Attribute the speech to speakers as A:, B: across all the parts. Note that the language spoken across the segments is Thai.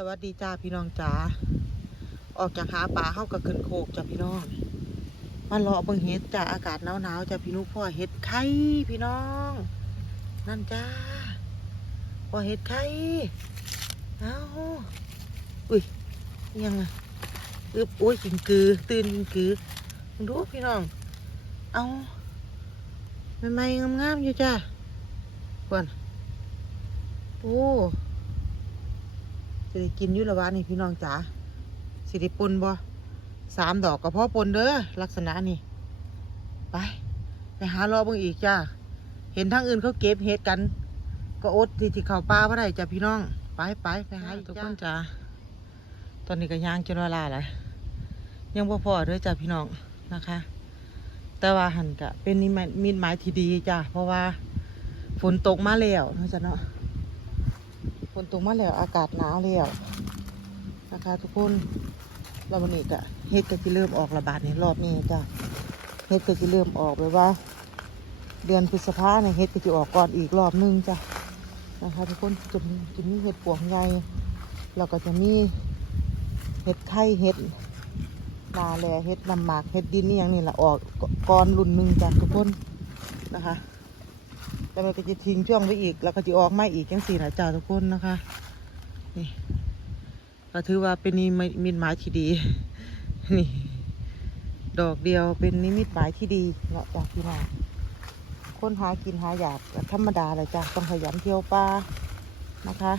A: สวัสดีจ้าพี่น้องจ๋าออกจากหาปลาเข้ากับขึ้นโคกจ้าพี่น้องมารอเบิ่งเห็ดจ้าอากาศหนาวๆจ้าพี่นุพ่อเห็ดไข่พี่น้อง นั่นจ้าพ่อเห็ดไข่เอาอุ้ยยังไงอึบโอ้ยกินกือ ตื่นกินกือดูพี่น้อง เอาใหม่ๆงามๆอยู่จ้าก่อนโอ้ ได้กินอยู่ละวะนี่พี่น้องจ๋าสิได้ปนบ่สามดอกก็พอปนเด้อลักษณะนี่ไป ไปหารอเบิ่งอีกจ้าเห็นทางอื่นเขาเก็บเห็ดกัน ก็อดที่ที่เขาป่าบ่ได้จ้ะพี่น้องไปไปไปหาอีกทุกคนจ้าตอนนี้ก็ย่างจนเวลาแล้วยังบ่พอเด้อจ้ะพี่น้องนะคะ แต่ว่าหันกะเป็นนิมิตมิตหมายที่ดีจ้ะเพราะว่าฝนตกมาแล้วเนาะจ้ะเนาะฝ นตกมาแล้วอากาศหนาวแล้วนะคะทุกคนเราวันนี้ก็เฮ็ดก็จะเริ่มออกระบาดในรอบนี้จ้ะเฮ็ดก็จะเริ่มออกแบบว่า เดือนพฤษภาเนี่ยเฮ็ดก็จะออกก่อนอีกรอบนึงจ้ะนะคะทุกคนจะมีจะมีเห็ดปวงใหญ่แล้วก็จะมีเห็ดไข่เห็ดนาแลเห็ดนำหมากเห็ดดินนี่อย่างนี้แหละออกก่อนรุ่นหนึ่งจ้ะทุกคนนะคะ แล้วมันก็จะทิ้งช่วงไว้อีก แล้วก็จะออกมาอีกจังสี่นะจ้าทุกคนนะคะนี่ก็ถือว่าเป็นนิมิตหมายที่ดีนี่ดอกเดียวเป็นนิมิตหมายที่ดีเนาะจ้าพี่น้องคนหากินหาอยากธรรมดาเลยจ้าต้องขยันเที่ยวป่านะคะ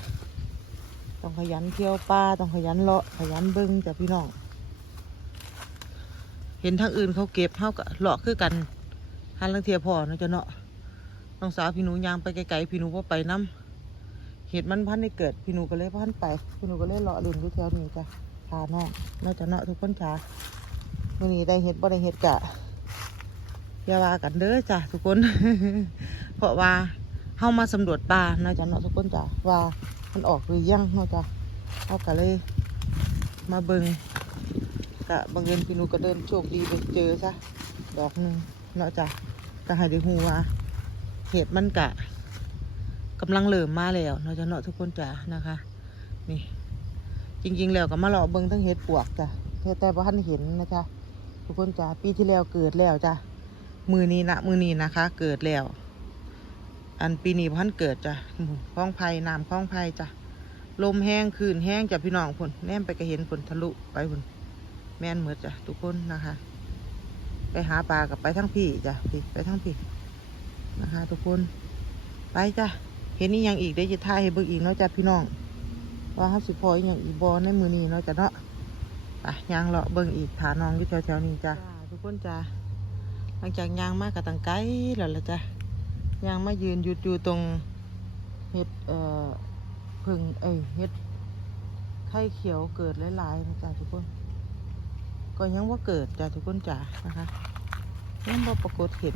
A: ต้องขยันเที่ยวป่าต้องขยันเลาะขยันเบิ้งจ้าพี่น้องเห็นทางอื่นเขาเก็บเขาก็เลาะคือกันหันลังเทียพอเนาะจ้ะเนาะ น้องสาวพี่หนูยางไปไกลๆพี่หนูก็ไปน้ำเหตุมันพันได้เกิดพี่หนูก็เลยพันไปพี่หนูก็เลยเลาะลุนอยู่แถวนี้จ้ะพาน้องนอกจากเนาะทุกคนจ้าวันนี้ได้เห็ดบ่ได้เห็ดกะอย่าว่ากันเด้อจ้ะทุกคน เพราะว่าเข้ามาสำรวจป่าเนาจะเนาะทุกคนจ้ะว่ามันออกหรือยังเนาะจ้ะเขาก็เลยมาเบิงกะบังเอิญพี่หนูก็เดินโชคดีไปเจอซะดอกหนึ่งเนาะจ้ะก็ให้ได้หูว่า เห็ดมันกะกำลังเริ่มมาแล้วเนาะจ้ะเนาะทุกคนจ้ะนะคะ นี่ จริง ๆ แล้วก็มาเลาะเบิ่งทั้งเห็ดปวกจ้ะแต่แต่ว่าท่านเห็นนะจ๊ะทุกคนจ้ะปีที่แล้วเกิดแล้วจ้ะมือนี้นะมือนี้นะคะ เกิดแล้ว อันปีนี้พันเกิดจ้ะคล้องไผ่น้ำคล้องไผ่จ้ะลมแห้งคืนแห้งจ้ะพี่น้องพุ่นแนมไปก็เห็นพุ่นทะลุไปพุ่นแม่นเหมือจ้ะทุกคนนะคะ ไปหาปลากับไปทั้งพี่จ้ะพี่ไปทั้งพี่ นะคะ ทุกคน ไปจ้ะ เห็นนี่ยังอีกได้จะถ่ายให้เบิ่งอีกเนาะจ้ะพี่น้อง ว่าเขาสิพออหย่างอีกบอในมือนี้เนาะจ้ะเนาะไปยางเลาะเบิ่งอีกฐานน้องอยู่แถวๆนี้จ้ะทุกคนจ้ะหลังจากยางมากกับตังไกลแล้วละจ้ะยางมายืนหยุดอยู่ตรงเห็ดเอ่อพึ่งเอ้ยเห็ดไข่เขียวเกิดหลายๆนะจ้ะทุกคน ก็ยังว่าเกิดจ้ะทุกคนจ้ะนะคะยังบ่ปรากฏเห็น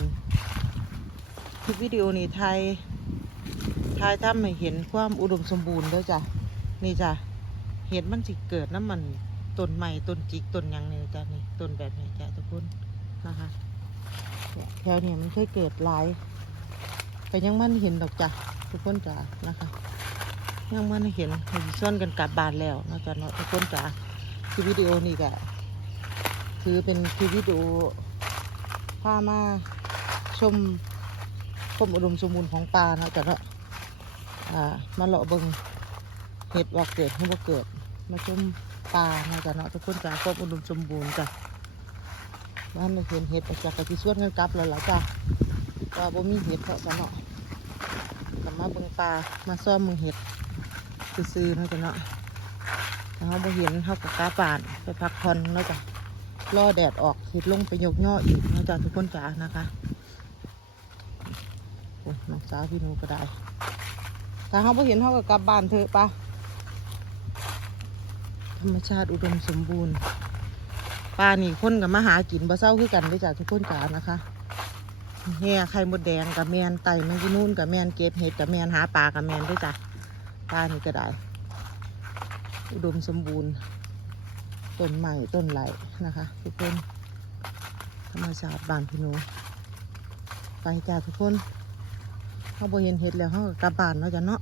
A: คลิปวิดีโอนี้ไทยไทยทำให้เห็นความอุดมสมบูรณ์เด้วยจ้ะนี่จ้ะเห็ดมันสิเกิดน้ำมันต้นใหม่ต้นจิกต้นยังนี่จ้ะนี่ต้นแบบนี้จ้ะทุกคนนะคะแถวนี้มันเคยเกิดหลายแต่ยังมันเห็นดอกจ้ะทุกคนจ้ะนะคะยังมันเห็นเห็นซ่อนกันกลับบ้านแล้วนะจ้ะเนาะทุกคนจ้ะคลิปวิดีโอนี้ก็ถือเป็นคลิปวิดีโอพามาชม ความอุดมสมบูรณ์ของปลาเนาะจ้ะเนาะอ่ามาเลาะเบิงเห็ดว่าเกิดให้ว่าเกิด มาชมปลาเนาะจ้ะเนาะทุกคนจ้ะความอุดมสมบูรณ์จ้ะบ้านเห็นเห็ดจากกะทิส่วนกันกลับแล้วล่ะจ้ะว่าบ่มีเห็ดเพราะจ้ะเนาะกลับมาเบิงปลามาซ่อมมึงเห็ดซื้อๆเนาะจ้ะเนาะถ้าเขาบ่เห็นเขาก็กลับานไปพักผ่อนเนาะจ้ะรอแดดออกเห็ดลงไปยกย่ออีกเนาะจ้ะทุกคนจ้ะนะคะ น้องสาวพี่หนูก็ได้ถ้าเขาไ่เห็นเขาก็กลับบ้านเถอะปะธรรมชาติอุดมสมบูรณ์ปลานี่คนกับมาหากินบ่เศร้าคือกันได้อจากทุกคนจ๋านะคะแห่ไข่มดแดงกับแมนไตแมงกีนูนกับแมนเก็บเห็ดกับแมนหาปลากับแมนด้วยจ้ะปลานี่ก็ได้อุดมสมบูรณ์ต้นใหม่ต้นไหลนะคะ ทุกคนธรรมชาติบ้านพี่นูไปจ้าทุกคน เขาบ่เห็นเห็ดแล้วเขาก็กลับบ้านเนาะจ้ะเนาะ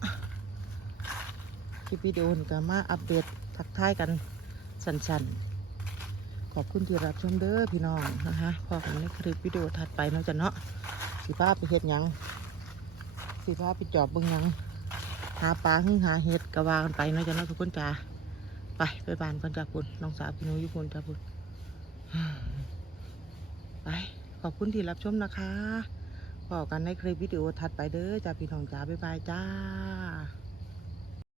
A: ลิปวิดีโอนี้ก็มาอัปเดตทักทายกันสั้นๆ ขอบคุณที่รับชมเด้อพี่น้องนะคะพอกันในคลิปวิดีโอถัดไปเนาะจ้ะเนาะสิพาไปเฮ็ดหยังสิพาไปจอบเบิ่งหยังหาปลาหึ่งหาเห็ดกระวากันไปเนาะจ้ะเนาะทุกคนจ้าไปไปบ้านกันจ้าคุณน้องสาวพี่นุ้ยคุณจ้าคุณไปขอบคุณที่รับชมนะคะ พอกันในคลิปวิดีโอถัดไปเด้อจ้าพี่น้องจ้าบ๊ายบายจ้า